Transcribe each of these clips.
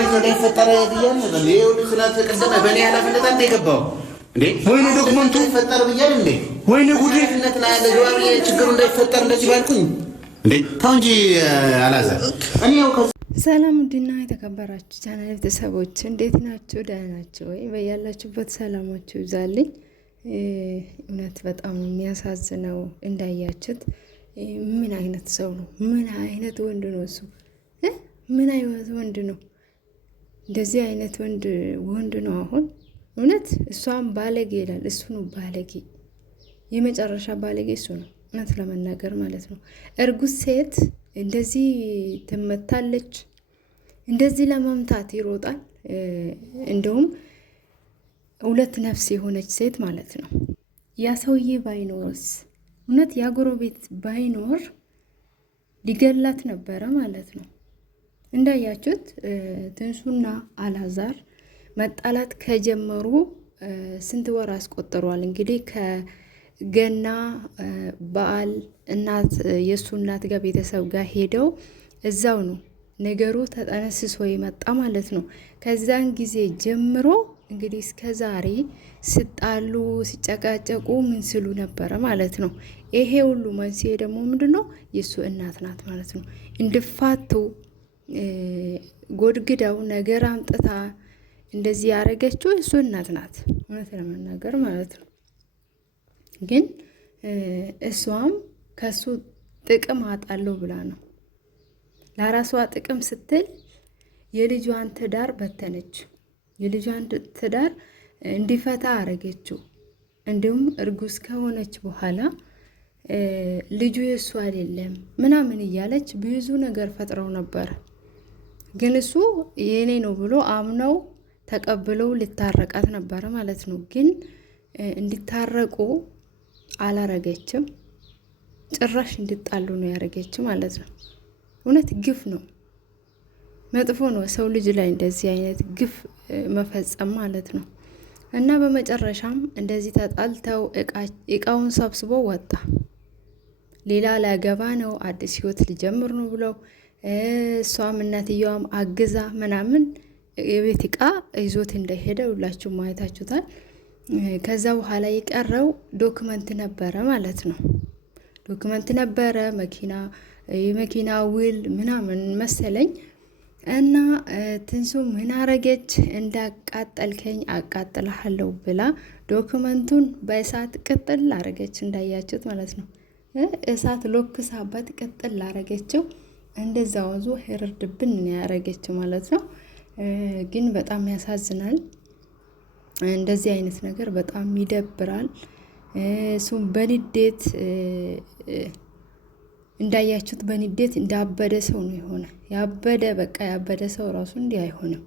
አብረን እንዳይፈጠር ብያለሁ። ይኸውልህ ስለተቀደመ በእኔ ኃላፊነት አንተ የገባው እንዴ? ወይኔ ዶክመንቱ ይፈጠር ብያለሁ እንዴ? ወይኔ ጉድነት ላይ ለግባብ ችግሩ እንዳይፈጠር እንደዚህ ባልኩኝ እንዴ? ተው እንጂ አላዛር። እኔ ያው ሰላም ውድና የተከበራችሁ ቻናል ቤተሰቦች እንዴት ናችሁ? ደህና ናችሁ ወይ? በያላችሁበት ሰላማችሁ ይብዛልኝ። እውነት በጣም የሚያሳዝነው እንዳያችሁት ምን አይነት ሰው ነው? ምን አይነት ወንድ ነው እሱ? ምን አይነት ወንድ ነው? እንደዚህ አይነት ወንድ ነው አሁን እውነት እሷም ባለጌ ይላል። እሱ ነው ባለጌ፣ የመጨረሻ ባለጌ እሱ ነው እውነት ለመናገር ማለት ነው። እርጉዝ ሴት እንደዚህ ትመታለች፣ እንደዚህ ለመምታት ይሮጣል። እንደውም ሁለት ነፍስ የሆነች ሴት ማለት ነው። ያ ሰውዬ ባይኖርስ እውነት ያ ጎረቤት ባይኖር ሊገላት ነበረ ማለት ነው። እንዳያችሁት ትንሱና አላዛር መጣላት ከጀመሩ ስንት ወር አስቆጥሯል። እንግዲህ ከገና በዓል የእሱ እናት ጋር ቤተሰብ ጋር ሄደው እዛው ነው ነገሩ ተጠነስሶ የመጣ ማለት ነው። ከዛን ጊዜ ጀምሮ እንግዲህ እስከ ዛሬ ስጣሉ ሲጨቃጨቁ ምን ስሉ ነበረ ማለት ነው። ይሄ ሁሉ መንስኤ ደግሞ ምንድን ነው? የእሱ እናት ናት ማለት ነው። እንድፋቱ ጎድግዳው ነገር አምጥታ እንደዚህ ያደረገችው የእሱ እናት ናት እውነት ለመናገር ማለት ነው። ግን እሷም ከሱ ጥቅም አጣለሁ ብላ ነው፣ ለራሷ ጥቅም ስትል የልጇን ትዳር በተነች፣ የልጇን ትዳር እንዲፈታ አረገችው። እንዲሁም እርጉዝ ከሆነች በኋላ ልጁ የእሱ አይደለም ምናምን እያለች ብዙ ነገር ፈጥረው ነበር። ግን እሱ የኔ ነው ብሎ አምነው ተቀብለው ልታረቃት ነበረ ማለት ነው። ግን እንዲታረቁ አላረገችም፣ ጭራሽ እንዲጣሉ ነው ያረገችው ማለት ነው። እውነት ግፍ ነው፣ መጥፎ ነው ሰው ልጅ ላይ እንደዚህ አይነት ግፍ መፈጸም ማለት ነው። እና በመጨረሻም እንደዚህ ተጣልተው እቃውን ሰብስቦ ወጣ። ሌላ ላገባ ነው አዲስ ህይወት ሊጀምር ነው ብለው እሷም እናትየዋም አግዛ ምናምን የቤት እቃ ይዞት እንደሄደ ሁላችሁ ማየታችሁታል። ከዛ በኋላ የቀረው ዶክመንት ነበረ ማለት ነው። ዶክመንት ነበረ፣ የመኪና ውል ምናምን መሰለኝ። እና ትንሱ ምን አረገች? እንዳቃጠልከኝ አቃጥልሃለሁ ብላ ዶክመንቱን በእሳት ቅጥል አረገች፣ እንዳያችሁት ማለት ነው። እሳት ሎክሳበት ቅጥል አረገችው። እንደዛ ወዙ ህርድብን ያረገችው ማለት ነው። ግን በጣም ያሳዝናል። እንደዚህ አይነት ነገር በጣም ይደብራል። እሱም በንዴት እንዳያችሁት በንዴት እንዳበደ ሰው ነው የሆነ። ያበደ ሰው ራሱ እንዲህ አይሆንም።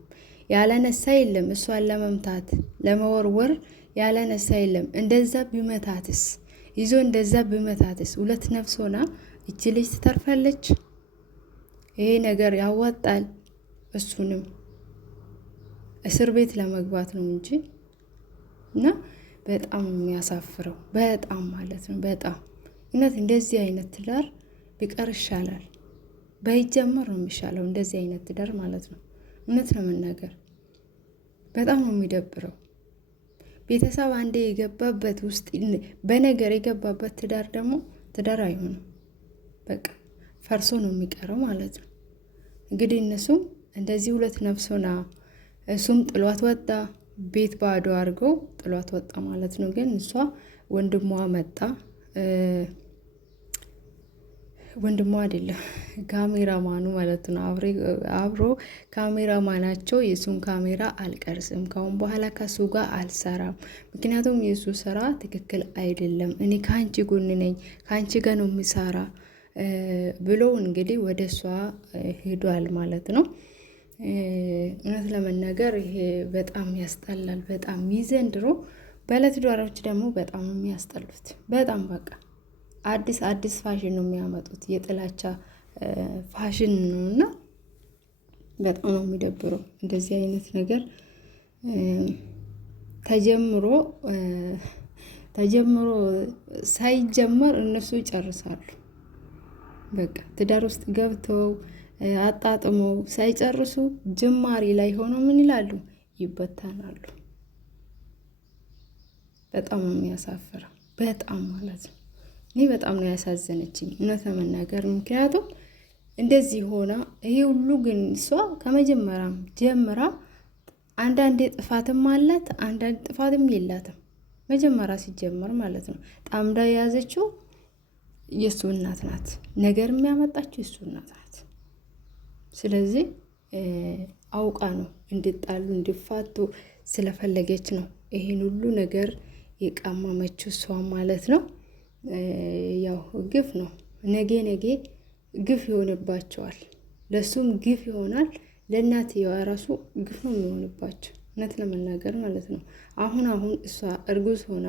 ያለነሳ የለም እሷን ለመምታት ለመወርወር ያለነሳ የለም። እንደዛ ቢመታትስ ይዞ እንደዛ ቢመታትስ ሁለት ነፍስ ሆና እቺ ልጅ ትተርፋለች? ይሄ ነገር ያዋጣል? እሱንም እስር ቤት ለመግባት ነው እንጂ። እና በጣም የሚያሳፍረው በጣም ማለት ነው። በጣም እውነት እንደዚህ አይነት ትዳር ቢቀር ይሻላል። ባይጀመር ነው የሚሻለው እንደዚህ አይነት ትዳር ማለት ነው። እውነት ነው መናገር በጣም ነው የሚደብረው። ቤተሰብ አንዴ የገባበት ውስጥ በነገር የገባበት ትዳር ደግሞ ትዳር አይሆንም። በቃ ፈርሶ ነው የሚቀረው ማለት ነው። እንግዲህ እነሱም እንደዚህ ሁለት ነፍሶና እሱም ጥሏት ወጣ፣ ቤት ባዶ አድርገው ጥሏት ወጣ ማለት ነው። ግን እሷ ወንድሟ መጣ፣ ወንድሟ አይደለም ካሜራማኑ ማለት ነው። አብሮ ካሜራማናቸው የሱን ካሜራ አልቀርስም፣ ካሁን በኋላ ከሱ ጋር አልሰራም፣ ምክንያቱም የሱ ስራ ትክክል አይደለም፣ እኔ ከአንቺ ጎን ነኝ፣ ከአንቺ ጋር ነው የሚሰራ ብሎ እንግዲህ ወደ እሷ ሄዷል ማለት ነው። እውነት ለመናገር ይሄ በጣም ያስጠላል። በጣም ይዘንድሮ ባለትዳሮች ደግሞ በጣም የሚያስጠሉት በጣም በቃ አዲስ ፋሽን ነው የሚያመጡት፣ የጥላቻ ፋሽን ነው። እና በጣም ነው የሚደብረው እንደዚህ አይነት ነገር ተጀምሮ ሳይጀመር እነሱ ይጨርሳሉ። በቃ ትዳር ውስጥ ገብተው አጣጥመው ሳይጨርሱ ጅማሬ ላይ ሆኖ ምን ይላሉ? ይበተናሉ። በጣም ነው የሚያሳፍረው። በጣም ማለት ነው። እኔ በጣም ነው ያሳዘነችኝ እውነት ለመናገር ምክንያቱም እንደዚህ ሆና ይሄ ሁሉ ግን እሷ ከመጀመሪያም ጀምራ አንዳንዴ ጥፋትም አላት፣ አንዳንድ ጥፋትም የላትም። መጀመሪያ ሲጀመር ማለት ነው ጣምዳ የያዘችው የእሱ እናት ናት። ነገር የሚያመጣችው የእሱ እናት ናት። ስለዚህ አውቃ ነው እንዲጣሉ እንዲፋቱ ስለፈለገች ነው ይሄን ሁሉ ነገር የቀማመችው እሷ ማለት ነው። ያው ግፍ ነው። ነገ ግፍ ይሆንባቸዋል። ለሱም ግፍ ይሆናል። ለእናትየዋ ራሱ ግፍ ነው የሚሆንባቸው እውነት ለመናገር ማለት ነው። አሁን እሷ እርጉዝ ሆና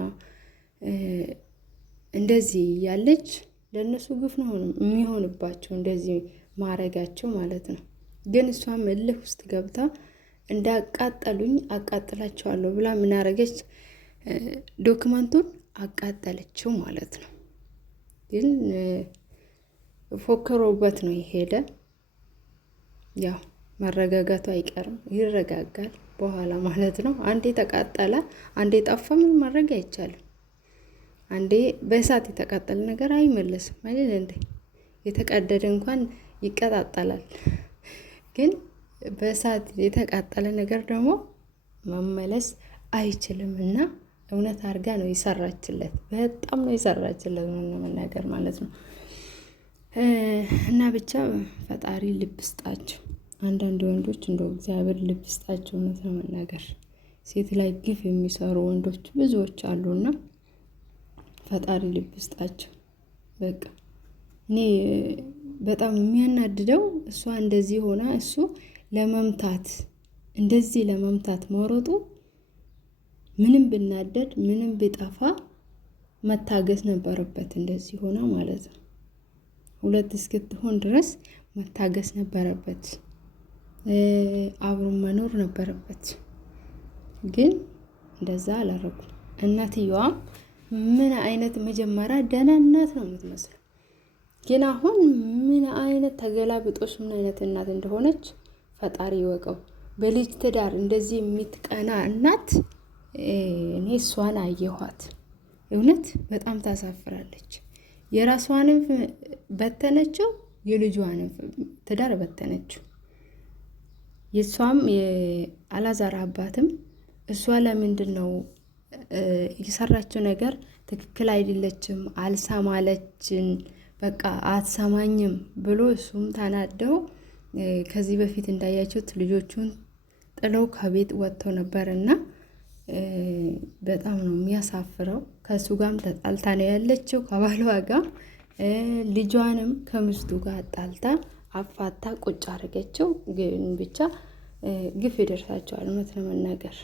እንደዚህ ያለች ለእነሱ ግፍ ነው የሚሆንባቸው እንደዚህ ማረጋቸው ማለት ነው። ግን እሷም እልህ ውስጥ ገብታ እንዳቃጠሉኝ አቃጥላቸዋለሁ ብላ ምን አረገች? ዶክመንቱን አቃጠለችው ማለት ነው። ግን ፎክሮበት ነው የሄደ። ያው መረጋጋቱ አይቀርም፣ ይረጋጋል በኋላ ማለት ነው። አንዴ ተቃጠለ፣ አንዴ ጠፋ፣ ምን ማድረግ አይቻልም። አንዴ በእሳት የተቃጠለ ነገር አይመለስም አይደል እንዴ? የተቀደደ እንኳን ይቀጣጠላል፣ ግን በእሳት የተቃጠለ ነገር ደግሞ መመለስ አይችልም። እና እውነት አድርጋ ነው የሰራችለት፣ በጣም ነው የሰራችለት ነገር ማለት ነው። እና ብቻ ፈጣሪ ልብ ስጣቸው። አንዳንድ ወንዶች እንደው እግዚአብሔር ልብ ስጣቸው። እውነት ለመናገር ሴት ላይ ግፍ የሚሰሩ ወንዶች ብዙዎች አሉና ፈጣሪ ልብ ስጣቸው። በቃ እኔ በጣም የሚያናድደው እሷ እንደዚህ ሆና እሱ ለመምታት መሮጡ። ምንም ብናደድ ምንም ቢጠፋ መታገስ ነበረበት። እንደዚህ ሆና ማለት ነው። ሁለት እስክትሆን ድረስ መታገስ ነበረበት። አብሮ መኖር ነበረበት። ግን እንደዛ አላረጉም። እናትየዋም ምን አይነት መጀመሪያ ደህና እናት ነው የምትመስለው፣ ግን አሁን ምን አይነት ተገላብጦሽ ምን አይነት እናት እንደሆነች ፈጣሪ ይወቀው። በልጅ ትዳር እንደዚህ የምትቀና እናት እኔ እሷን አየኋት። እውነት በጣም ታሳፍራለች። የራሷንም በተነችው፣ የልጇንም ትዳር በተነችው። የሷም የአላዛር አባትም እሷ ለምንድን ነው የሰራችው ነገር ትክክል አይደለችም፣ አልሰማለችን፣ በቃ አትሰማኝም ብሎ እሱም ተናደው ከዚህ በፊት እንዳያችሁት ልጆቹን ጥለው ከቤት ወጥተው ነበርና በጣም ነው የሚያሳፍረው። ከሱ ጋርም ተጣልታ ነው ያለችው ከባሏ ጋር። ልጇንም ከሚስቱ ጋር አጣልታ አፋታ ቁጭ አረገችው። ግን ብቻ ግፍ ይደርሳቸዋል እውነት ለመናገር